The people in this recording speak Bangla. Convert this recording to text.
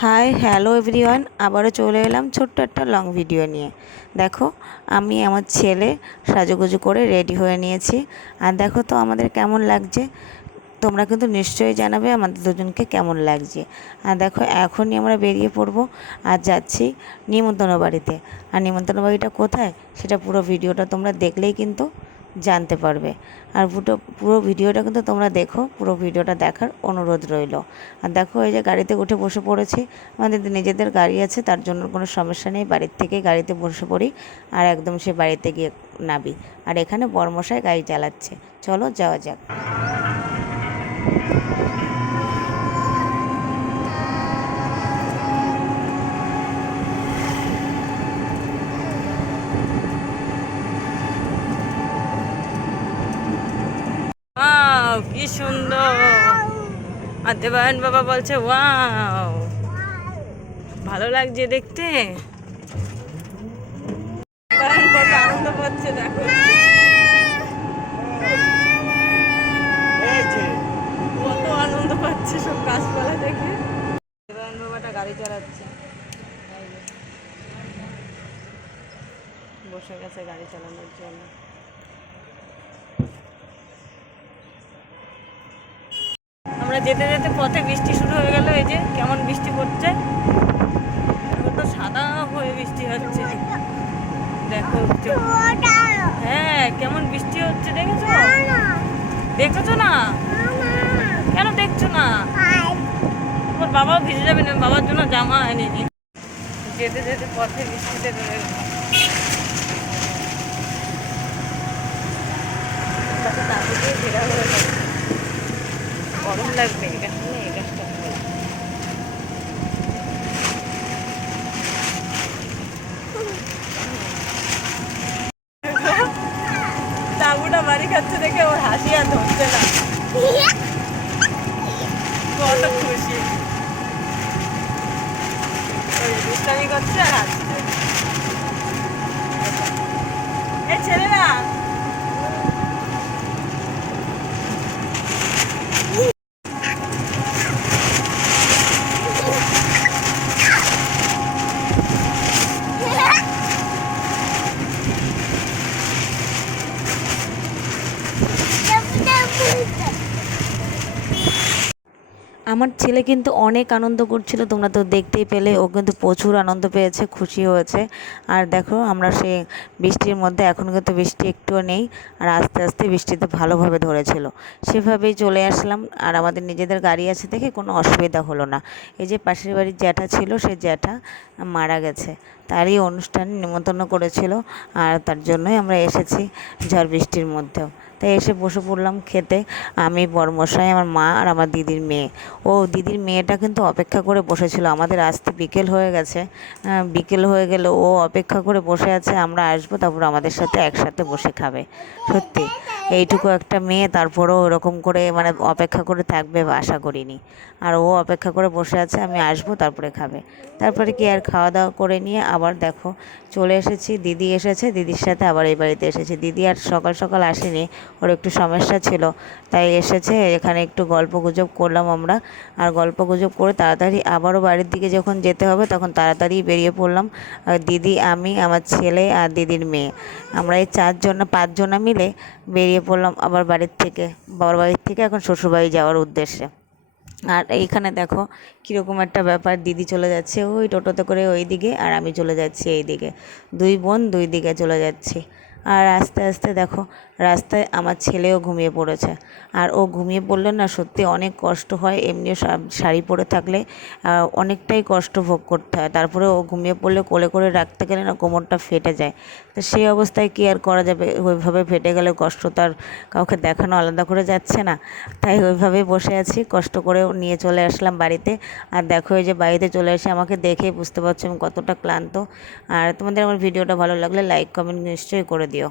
হাই হ্যালো এভরিওয়ান, আবারও চলে এলাম ছোট্ট একটা লং ভিডিও নিয়ে। দেখো, আমি আমার ছেলে সাজুগুজু করে রেডি হয়ে নিয়েছি। আর দেখো তো আমাদের কেমন লাগছে। তোমরা কিন্তু নিশ্চয়ই জানাবে আমাদের দুজনকে কেমন লাগছে। আর দেখো, এখনই আমরা বেরিয়ে পড়বো আর যাচ্ছি নিমন্ত্রণ বাড়িতে। আর নিমন্ত্রণ বাড়িটা কোথায় সেটা পুরো ভিডিওটা তোমরা দেখলেই কিন্তু জানতে পারবে। আর পুরো ভিডিওটা কিন্তু তোমরা দেখো, পুরো ভিডিওটা দেখার অনুরোধ রইল। আর দেখো, এই যে গাড়িতে উঠে বসে পড়েছি। আমাদের নিজেদের গাড়ি আছে, তার জন্য কোনো সমস্যা নেই, বাড়ির থেকেই গাড়িতে বসে পড়ি আর একদম সে বাড়িতে গিয়ে নাবি। আর এখানে বড়মশাই গাড়ি চালাচ্ছে। চলো যাওয়া যাক। কি সুন্দর! আর দেবায়ন বাবা বলছে ওয়াও, ভালো লাগছে দেখতে। কত আনন্দ পাচ্ছে দেখো, কত আনন্দ পাচ্ছে সব গাছপালা দেখে। দেবায়ন বাবাটা গাড়ি চালাচ্ছে, বসে গেছে গাড়ি চালানোর জন্য। আমরা যেতে যেতে পথে বৃষ্টি শুরু হয়ে গেল। এই যে কেমন বৃষ্টি পড়ছে, তো সাদা হয়ে বৃষ্টি হচ্ছে। দেখো, হ্যাঁ কেমন বৃষ্টি হচ্ছে, দেখেছো? দেখেছো না? কেন দেখছো না? তোমার বাবাও ভিজে যাবে না, বাবার জন্য জামা এনেনি। যেতে যেতে পথে বৃষ্টিতে রয়ে গেল। গরম লাগবে, এই গাছটা নেই, এই গাছটা তাবুটা বাড়ি খাচ্ছে দেখে ওর হাসি আর ধরছে না, কত খুশি। ওই দুষ্টামি করছে আর হাসছে। এই ছেলেরা আমার ছেলে কিন্তু অনেক আনন্দ করছিল, তোমরা তো দেখতেই পেলে। ও কিন্তু প্রচুর আনন্দ পেয়েছে, খুশি হয়েছে। আর দেখো, আমরা সে বৃষ্টির মধ্যে, এখন কিন্তু বৃষ্টি একটুও নেই, আর আস্তে আস্তে বৃষ্টিতে ভালোভাবে ধরেছিল, সেভাবেই চলে আসলাম। আর আমাদের নিজেদের গাড়ি আছে দেখে কোনো অসুবিধা হলো না। এই যে পাশের বাড়ির জ্যাঠা ছিল, সে জ্যাঠা মারা গেছে, তারই অনুষ্ঠান নিমন্ত্রণ করেছিল। আর তার জন্যই আমরা এসেছি ঝড় বৃষ্টির মধ্যেও। তাই এসে বসে পড়লাম খেতে। আমি, বড়মশাই, আমার মা আর আমার দিদির মেয়ে। ও দিদির মেয়েটা কিন্তু অপেক্ষা করে বসেছিল, আমাদের আসতে বিকেল হয়ে গেছে। বিকেল হয়ে গেলে ও অপেক্ষা করে বসে আছে, আমরা আসবো তারপর আমাদের সাথে একসাথে বসে খাবে। সত্যি এইটুকু একটা মেয়ে, তারপরেও এরকম করে মানে অপেক্ষা করে থাকবে আশা করিনি। আর ও অপেক্ষা করে বসে আছে, আমি আসবো তারপরে খাবে। তারপরে কি আর খাওয়া দাওয়া করে নিয়ে আবার দেখো চলে এসেছি। দিদি এসেছে, দিদির সাথে আবার এই বাড়িতে এসেছি। দিদি আর সকাল সকাল আসেনি, ওর একটু সমস্যা ছিল, তাই এসেছে। এখানে একটু গল্প গুজব করলাম আমরা। আর গল্প গুজব করে তাড়াতাড়ি আবারও বাড়ির দিকে যখন যেতে হবে তখন তাড়াতাড়ি বেরিয়ে পড়লাম। আর দিদি, আমি, আমার ছেলে আর দিদির মেয়ে, আমরা এই পাঁচজনা মিলে বেরিয়ে পড়লাম আবার বাড়ির থেকে, বাবার বাড়ির থেকে এখন শ্বশুরবাড়ি যাওয়ার উদ্দেশ্যে। আর এইখানে দেখো কীরকম একটা ব্যাপার, দিদি চলে যাচ্ছে ওই টোটোতে করে ওই দিকে, আর আমি চলে যাচ্ছি এই দিকে। দুই বোন দুই দিকে চলে যাচ্ছি। আর আস্তে আস্তে দেখো রাস্তায় আমার ছেলেও ঘুমিয়ে পড়েছে। আর ও ঘুমিয়ে পড়লে না সত্যি অনেক কষ্ট হয়, এমনিও শাড়ি পরে থাকলে অনেকটাই কষ্ট ভোগ করতে হয়। তারপরে ও ঘুমিয়ে পড়লে কোলে করে রাখতে গেলে না কোমরটা ফেটে যায়। তো সেই অবস্থায় কি আর করা যাবে, ওইভাবে ফেটে গেলে কষ্ট তো আর কাউকে দেখানো আলাদা করে যাচ্ছে না। তাই ওইভাবেই বসে আছি, কষ্ট করেও নিয়ে চলে আসলাম বাড়িতে। আর দেখো, এই যে বাড়িতে চলে এসে আমাকে দেখেই বুঝতে পারছো আমি কতটা ক্লান্ত। আর তোমাদের আমার ভিডিওটা ভালো লাগলে লাইক কমেন্ট নিশ্চয়ই করে দিও।